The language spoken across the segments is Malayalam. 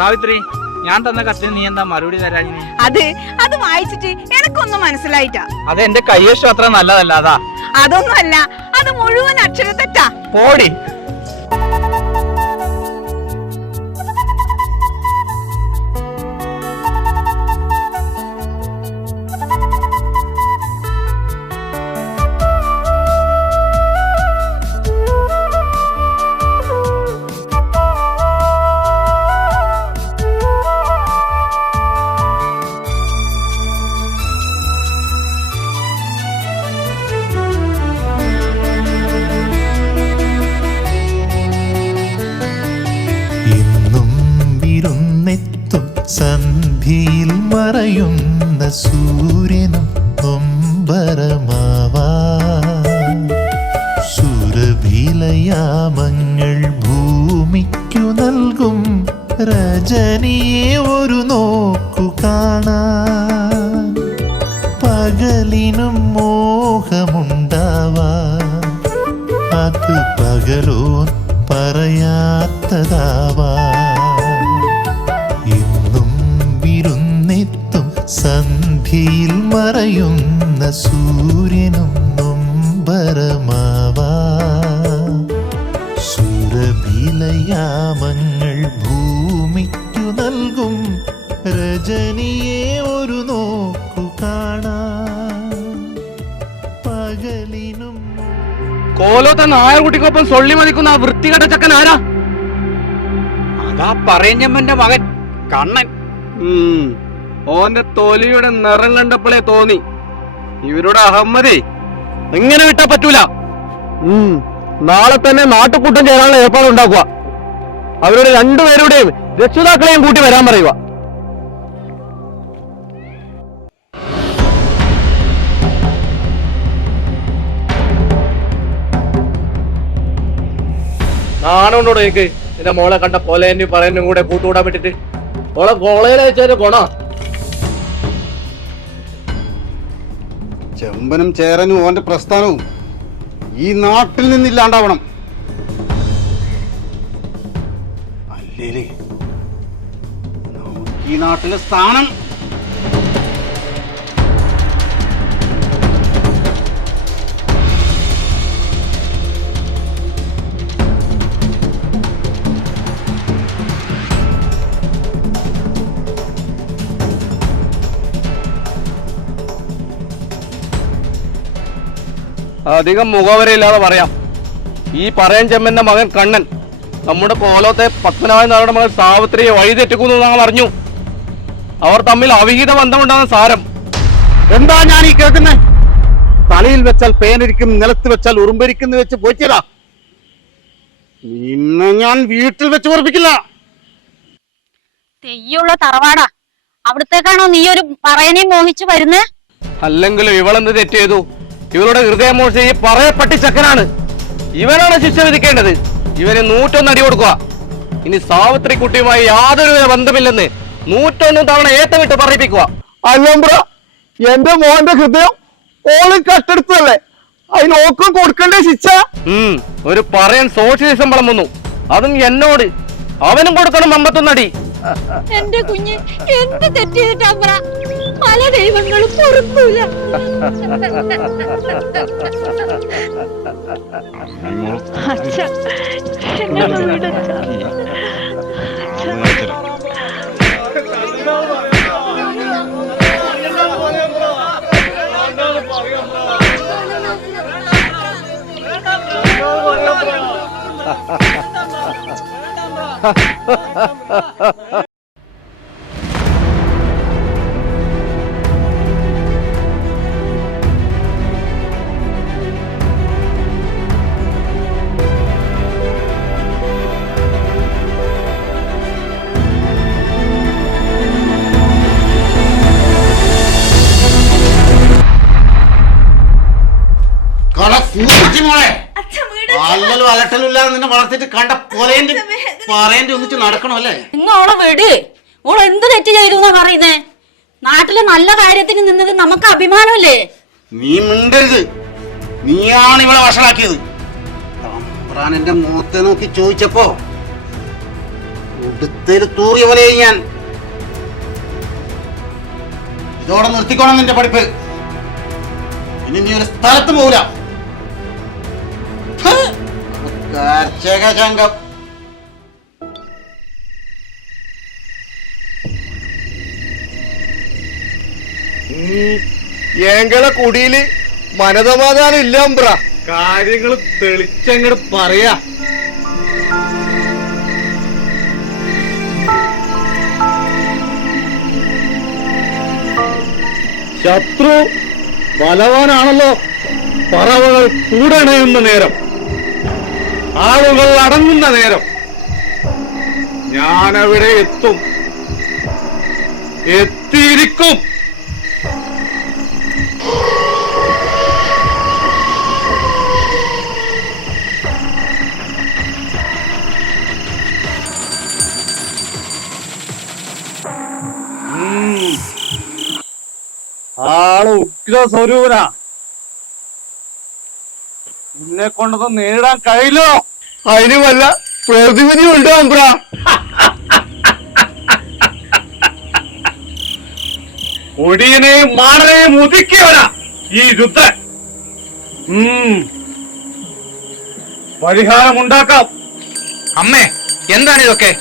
സാവിത്രി, ഞാൻ തന്ന കത്തിന് നീ എന്താ മറുപടി തരാഞ്ഞിനി? അത് വായിച്ചിട്ട് എനക്കൊന്നും മനസ്സിലായിട്ടാ. അത് എന്റെ കയ്യക്ഷരം അത്ര നല്ലതല്ല. അതാ. അതൊന്നുമല്ല, അത് മുഴുവൻ അക്ഷരത്തെറ്റാ. പോടി. സന്ധ്യയിൽ മറയുന്ന സൂര്യനും നൊമ്പരമാവാ സുരഭിലയാമങ്ങൾ ഭൂമിക്കു നൽകും രജനിയെ ഒരു നോക്കു കാണാൻ പകലിനും മോഹമുണ്ടാവാ അത് പകലോ പറയാത്തതാവാ സന്ധ്യയിൽ മറയുന്ന സൂര്യനും നൊമ്പരമാവാ സുരഭിലയാമങ്ങൾ ഭൂമിക്കു നൽകും രജനിയെ ഒരു നോക്കു കാണാൻ പകലിനും. കോലോത്ത നായർകുട്ടിക്കൊപ്പം സൊള്ളി മതിക്കുന്ന ആ വൃത്തികെട്ട ചക്കൻ ആരാ? അതാ പറയഞ്ഞമ്മന്റെ മകൻ കണ്ണൻ. ഓന്റെ തൊലിയുടെ നിറം കണ്ടപ്പോഴേ തോന്നി ഇവരുടെ അഹമ്മദേ എങ്ങനെ വിട്ടാ പറ്റൂല. നാളെ തന്നെ നാട്ടുകൂട്ടം ചേരാനുള്ള ഏർപ്പാട് ഉണ്ടാക്കുക. അവരുടെ രണ്ടുപേരുടെയും രക്ഷിതാക്കളെയും കൂട്ടി വരാൻ പറയുക. നാണുണ്ടോ എനിക്ക് നിന്റെ മോളെ കണ്ട പോലെ പറയുന്നതും കൂടെ കൂട്ടുകൂടാൻ പറ്റിട്ട് ഓളെ കോളേജിൽ അയച്ചതിന്റെ ഗുണ. ചെമ്പനും ചേരനും ഓന്റെ പ്രസ്ഥാനവും ഈ നാട്ടിൽ നിന്നില്ലാണ്ടാവണം. അല്ലേ നമുക്ക് ഈ നാട്ടിലെ സ്ഥാനം അധികം മുഖവരയില്ലാതെ പറയാം. ഈ പറയാൻ ചെമ്മന്റെ മകൻ കണ്ണൻ നമ്മുടെ കോലത്തെ പത്മനാഭൻ നായരുടെ മകൻ സാവിത്രിയെ വഴിതെറ്റിക്കുന്നു ഞങ്ങൾ അറിഞ്ഞു. അവർ തമ്മിൽ അവിഹിത ബന്ധമുണ്ടാകുന്ന സാരം. എന്താ ഞാൻ ഈ കേൾക്കുന്നത്? തലയിൽ വെച്ചാൽ പേനരിക്കും, നിലത്ത് വെച്ചാൽ ഉറുമ്പരിക്കുന്നു വെച്ച് പോയിച്ചതാ. ഇന്ന് ഞാൻ വീട്ടിൽ വെച്ച് ഉറപ്പിക്കില്ല. തെയ്യുള്ള തറവാടാ, അവിടത്തേക്കാണോ നീ ഒരു പറയനെ മോഹിച്ചു വരുന്നേ? അല്ലെങ്കിലും ഇവളെന്ത് തെറ്റ് ചെയ്തു? ഇവരുടെ ഹൃദയമോശ ഈ പറയപ്പട്ടി ചക്കനാണ്. ഇവനാണ് ശിക്ഷ വിധിക്കേണ്ടത്. ഇവന് 101 അടി കൊടുക്കുക. ഇനി സാവിത്രി കുട്ടിയുമായി യാതൊരുവിധ ബന്ധമില്ലെന്ന് 101 തവണ ഏത്തമിട്ട് പറയിപ്പിക്കുക. അല്ലമ്പ്ര, എന്റെ മോന്റെ ഹൃദയം ഓള് കട്ടെടുത്തല്ലേ, അതിനോക്കും കൊടുക്കണ്ടേ ശിക്ഷ? ഒരു പറയാൻ സോഷ്യലിസം വളർന്നു, അതും എന്നോട്. അവനും കൊടുക്കണം 51 അടി. എന്റെ കുഞ്ഞ് എന്ത് തെറ്റിയിട്ടാ പല ദൈവങ്ങളും പൊറുക്കൂല. അലട്ടലില്ലാതെ നിന്നെ വളർത്തിട്ട് കണ്ട പോലെ പറയേണ്ടി ഒന്നിച്ച് നടക്കണമല്ലേ? നിങ്ങളോളെ വീട് ഓള് എന്ത് തെറ്റ് ചെയ്തു എന്നാ പറയുന്നേ? നാട്ടിലെ നല്ല കാര്യത്തിന് നിന്നത് നമുക്ക് അഭിമാനമല്ലേ? നീ മിണ്ടരുത്. നീയാണ് ഇവളെ വഷളാക്കിയത്. തമ്പ്രാൻ എന്റെ മുഖത്തെ നോക്കി ചോദിച്ചപ്പോ എടുത്തേൽ തൂറിയ പോലെ ഞാൻ ഇതോടെ നിർത്തിക്കോണം നിന്റെ പഠിപ്പ്. ഇനി നീ ഒരു സ്ഥലത്ത് പോവില്ല. കർഷക സംഘം എങ്കളെ കുടിയില് മനസമാധാനം ഇല്ല അമ്പ്ര. കാര്യങ്ങൾ തെളിച്ചങ്ങട് പറയാ. ശത്രു ബലവാനാണല്ലോ. പറവകൾ കൂടണയുന്ന നേരം, ആളുകൾ അടങ്ങുന്ന നേരം ഞാനവിടെ എത്തും, എത്തിയിരിക്കും. ആള് ഉഗ്ര സ്വരൂപനാ. നിന്നെ കൊണ്ടത് നേരിടാൻ കഴിയില്ലോ. അതിന് വല്ല പ്രതിവിധി ഉണ്ടോ അമ്പ്ര? ഒടിയനെയും മാണനെയും ഒതുക്കിയവനാ ഈ യുദ്ധൻ. പരിഹാരമുണ്ടാക്കാം. അമ്മേ, എന്താണ് ഇതൊക്കെ?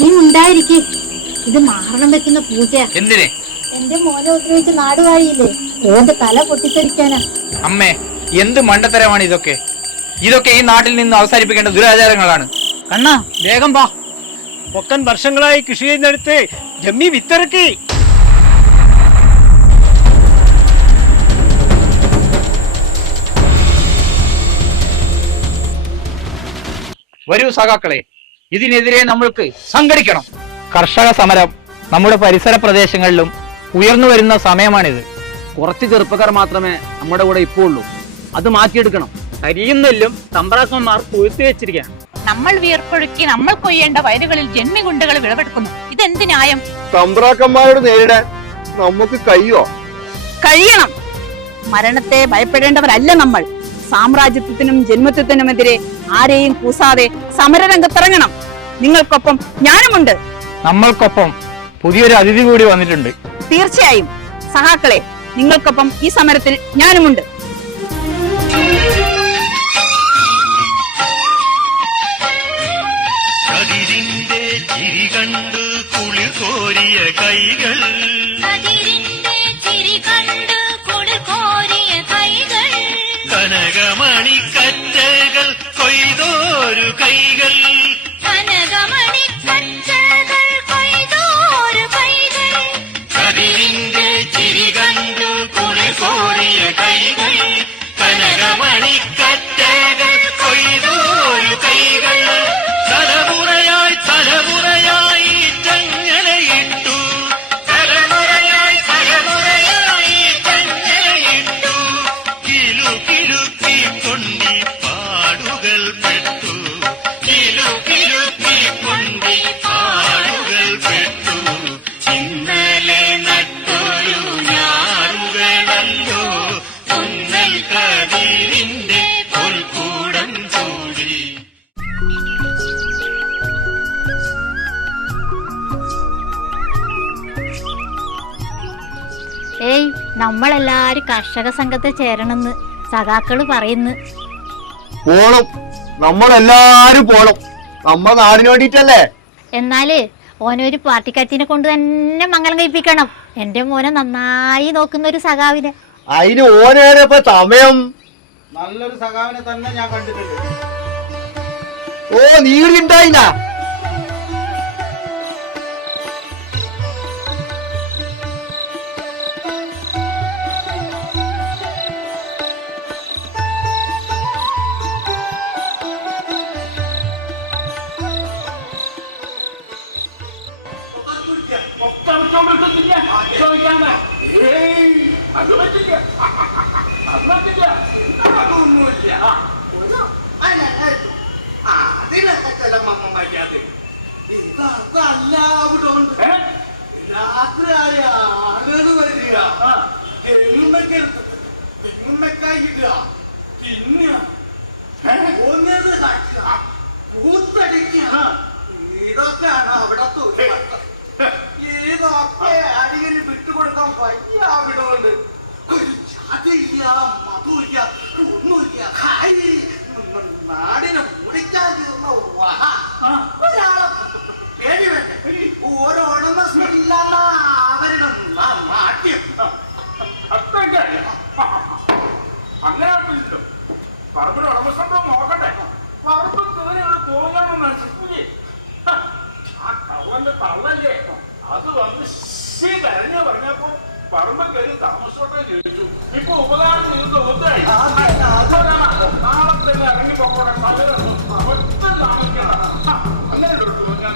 നീ ഉണ്ടായിരിക്കെ, ഇത് മാരണം വെക്കുന്ന പൂജയാ. എന്തിനെ? എന്റെ മോനെ ഉപയോഗിച്ച് നാടുവാഴിയില്ലേ, ഓന്റെ തല പൊട്ടിത്തെറിക്കാനാ. അമ്മേ, എന്ത് മണ്ടത്തരമാണ് ഇതൊക്കെ? ഇതൊക്കെ ഈ നാട്ടിൽ നിന്ന് അവസാനിപ്പിക്കേണ്ട ദുരാചാരങ്ങളാണ്. കണ്ണാ, വേഗം വാ. പൊക്കൻ വർഷങ്ങളായി കൃഷി ചെയ്യുന്നിടത്ത് ജമ്മി വിത്തിറക്കി. വരൂ സഖാക്കളെ, ഇതിനെതിരെ നമ്മൾക്ക് സംഘടിക്കണം. കർഷക സമരം നമ്മുടെ പരിസര പ്രദേശങ്ങളിലും ഉയർന്നു വരുന്ന സമയമാണിത്. കുറച്ച് ചെറുപ്പക്കാർ മാത്രമേ നമ്മുടെ കൂടെ ഇപ്പോൾ ഉള്ളൂ. അത് മാറ്റിയെടുക്കണം. അരിയുന്നെല്ലും തമ്പ്രാക്കന്മാർ കൊയ്ത്തു വെച്ചിരിക്കുകയാണ്. നമ്മൾ വിയർപ്പൊഴുക്കി നമ്മൾ കൊയ്യേണ്ട വയലുകളിൽ ജന്മിഗുണ്ടകൾ വിളവെടുക്കുന്നു. ഇതെന്ത് ന്യായം? തമ്പ്രാക്കന്മാരോട് നേരിടാൻ നമുക്ക് കഴിയോ? കഴിയണം. മരണത്തെ ഭയപ്പെടേണ്ടവരല്ല നമ്മൾ. സാമ്രാജ്യത്വത്തിനും ജന്മത്വത്തിനുമെതിരെ ആരെയും കൂസാതെ സമരരംഗത്തിറങ്ങണം. നിങ്ങൾക്കൊപ്പം ഞാനുമുണ്ട്. നമ്മൾക്കൊപ്പം പുതിയൊരു അതിഥി കൂടി വന്നിട്ടുണ്ട്. തീർച്ചയായും സഹാക്കളെ, നിങ്ങൾക്കൊപ്പം ഈ സമരത്തിൽ ഞാനുമുണ്ട്. കതിരിന്റെ ചിരി കണ്ട് കുളിർ കോരിയ കൈകൾ, കനകമണിക്കറ്റകൾ കൊയ്തോരു കൈകൾ, കതിരിന്റെ ചിരി കണ്ടു കുളിർ കോരിയ കൈകൾ, കനകമണിക്കറ്റകൾ കൊയ്തോരു കൈകൾ, തലമുറയായി തലമുറയായി ചങ്ങലയിട്ടു, തലമുറയായി തലമുറയായി ചങ്ങലയിട്ടു, കിലു കിലുക്കി കൊണ്ടി പാടുകൾ പെട്ടു, കിലു കിലുക്കി കൊണ്ടി പാടുകൾ പെട്ടു, ഇന്നലെ നട്ടൊരു ഞാറുകളല്ലോ ഒന്നൽ കതിരിന്റെ പൊൽക്കൂടം ചൂടി. ഏയ്, നമ്മളെല്ലാരും കർഷക സംഘത്തിൽ ചേരണമെന്ന് സഖാക്കള് പറയുന്നു. പോണം, നമ്മളെല്ലാരും പോണം. നമ്മ നാടിന് വേണ്ടിട്ടല്ലേ. എന്നാല് ഓനൊരു പാർട്ടിക്കാരത്തിനെ കൊണ്ട് തന്നെ മംഗലം കഴിപ്പിക്കണം. എന്റെ മോനെ നന്നായി നോക്കുന്ന ഒരു സഖാവിനെ. അതിന് ഓനേടെ ഇപ്പൊ സമയം. നല്ലൊരു സഖാവിനെ തന്നെ ഞാൻ കണ്ടിട്ടുണ്ട്. ഓ, നീടിണ്ടായില്ല. അവന്റെ തള്ളല്ലേ അത് വന്ന് കരഞ്ഞു പറഞ്ഞപ്പോ പറമ്പ കയറി താമസോട്ടെ ചോദിച്ചു. ഇപ്പൊ ഉപകാരം നിങ്ങൾക്ക് ഒന്നായി നാളെ തന്നെ ഇറങ്ങി പോകോട്ടെ. അവസ്ഥ താമസിക്കണം അങ്ങനെ അതെ ഈ ഇറങ്ങാൻ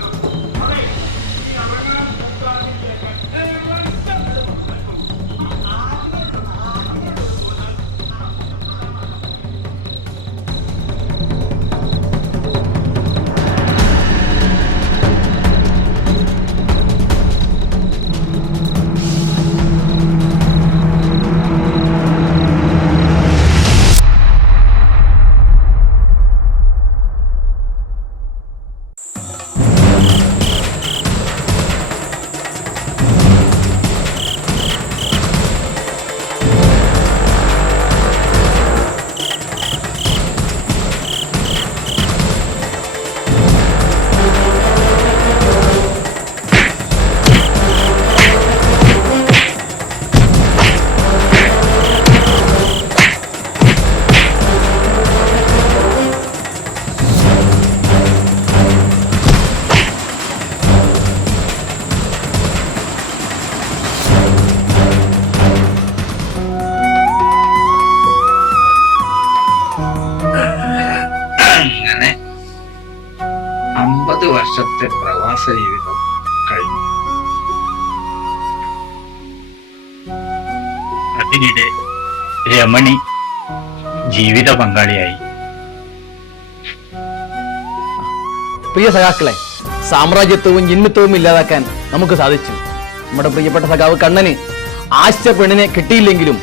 അങ്ങനെ 50 വർഷത്തെ പ്രവാസ ജീവിതം കഴിഞ്ഞു. അതിനിടെ രമണി ജീവിത പങ്കാളിയായി. പ്രിയ സഖാക്കളെ, സാമ്രാജ്യത്വവും ജിന്നത്വവും ഇല്ലാതാക്കാൻ നമുക്ക് സാധിച്ചു. നമ്മുടെ പ്രിയപ്പെട്ട സഖാവ് കണ്ണന് ആശ പെണ്ണിനെ കിട്ടിയില്ലെങ്കിലും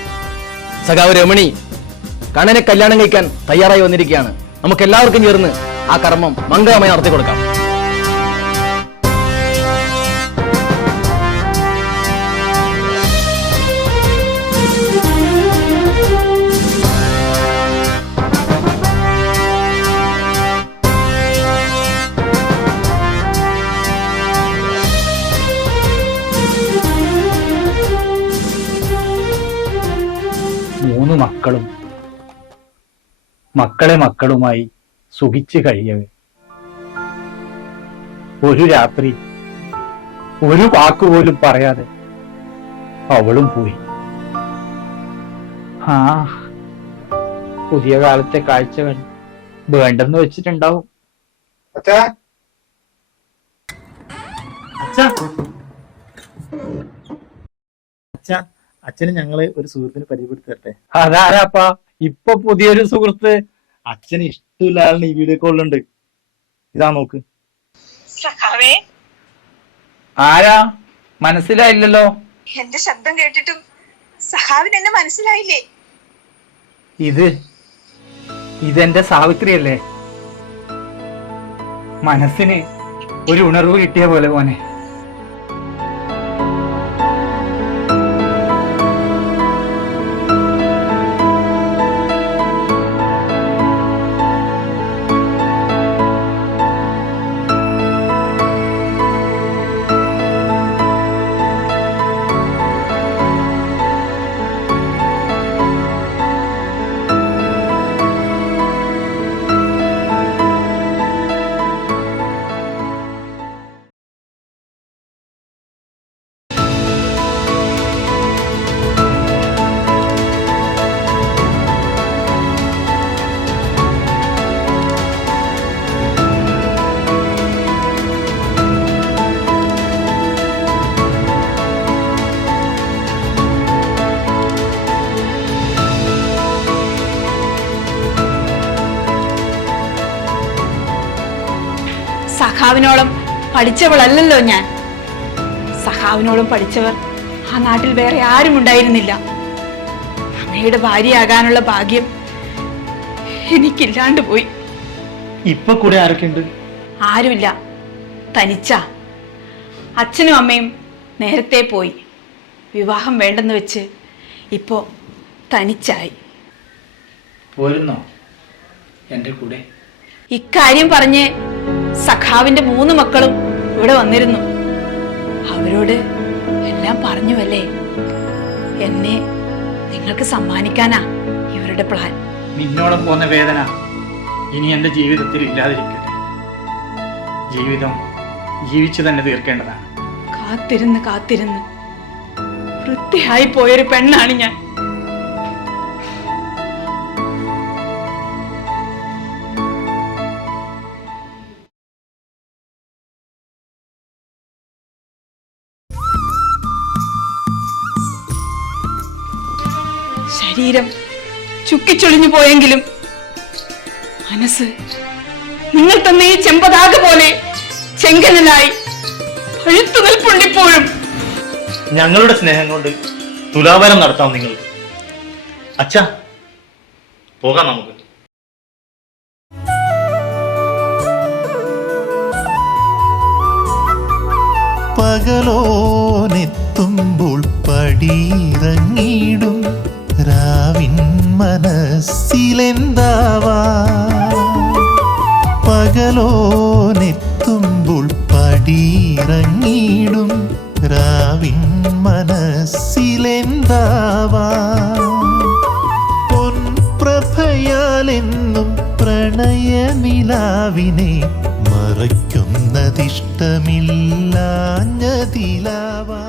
സഖാവ് രമണി കണ്ണനെ കല്യാണം കഴിക്കാൻ തയ്യാറായി വന്നിരിക്കുകയാണ്. നമുക്ക് എല്ലാവർക്കും ചേർന്ന് ആ കർമ്മം മംഗളമായി നടത്തി കൊടുക്കാം. മൂന്ന് മക്കളും മക്കളുമായി സുഖിച്ചു കഴിയവേ ഒരു രാത്രി ഒരു വാക്കുപോലും പറയാതെ അവളും പോയി. ആ പുതിയ കാലത്തെ കാഴ്ചകൾ വേണ്ടെന്ന് വെച്ചിട്ടുണ്ടാവും. അച്ഛന് ഞങ്ങള് ഒരു സുഹൃത്തിന് പരിചയപ്പെടുത്തി തരട്ടെ. അതാരാപ്പാ ഇപ്പൊ പുതിയൊരു സുഹൃത്ത്? അച്ഛന് ഇഷ്ടമില്ലാതെ ഈ വീഡിയോ കോളിലുണ്ട്. ഇതാ നോക്ക്. ആരാ? മനസ്സിലായില്ലല്ലോ. എന്റെ ശബ്ദം കേട്ടിട്ടും സഹാവിന് എന്നെ മനസ്സിലായില്ലേ? ഇതെന്റെ സാവിത്രിയല്ലേ? മനസ്സിന് ഒരു ഉണർവ് കിട്ടിയ പോലെ മോനെ. സഖാവിനോളം പഠിച്ചവളല്ലല്ലോ ഞാൻ. സഖാവിനോളം പഠിച്ചവർ ആ നാട്ടിൽ വേറെ ആരും ഉണ്ടായിരുന്നില്ല. അങ്ങയുടെ ഭാര്യയാകാനുള്ള ഭാഗ്യം എനിക്കില്ലാണ്ട് പോയി. ഇപ്പൊ കൂടെ ആരൊക്കെയുണ്ട്? ആരുമില്ല, തനിച്ച. അച്ഛനും അമ്മയും നേരത്തെ പോയി. വിവാഹം വേണ്ടെന്ന് വെച്ച് ഇപ്പോ തനിച്ചായി. പോരുന്നോ എന്റെ കൂടെ? ഇക്കാര്യം പറഞ്ഞ് സഖാവിന്റെ 3 മക്കളും ഇവിടെ വന്നിരുന്നു. അവരോട് എല്ലാം പറഞ്ഞുവല്ലേ. എന്നെ നിങ്ങൾക്ക് സമ്മാനിക്കാനാ ഇവരുടെ പ്ലാൻ. നിന്നോളം പോന്ന വേദന ഇനി എന്റെ ജീവിതത്തിൽ ഇല്ലാതിരിക്കട്ടെ. ജീവിതം ജീവിച്ചു തന്നെ തീർക്കേണ്ടതാണ്. കാത്തിരുന്ന് കാത്തിരുന്ന് വൃത്തിയായി പോയൊരു പെണ്ണാണ് ഞാൻ. ശരീരം ചുക്കിച്ചൊളിഞ്ഞു പോയെങ്കിലും മനസ്സ് നിങ്ങൾ തന്ന ഈ ചെമ്പതാക പോലെ ചെങ്കനായി പഴുത്തു നിൽപ്പുണ്ടിപ്പോഴും. ഞങ്ങളുടെ സ്നേഹം കൊണ്ട് തുലാഭാരം നടത്താം നിങ്ങൾക്ക്. അച്ഛാ, പോകാം നമുക്ക്. പകലോനെത്തുമ്പോൾ പടിയിറങ്ങിടും രാവിൻ മനസ്സിലെന്താവാ. പകലോനെത്തുമ്പോൾ പടിയിറങ്ങിടും രാവിൻ മനസ്സിലെന്താവാ. പൊൻപ്രഭയാലെന്നും പ്രണയനിലാവിനെ മറയ്ക്കുന്നതിഷ്ടമില്ലാഞ്ഞതിലാവാ.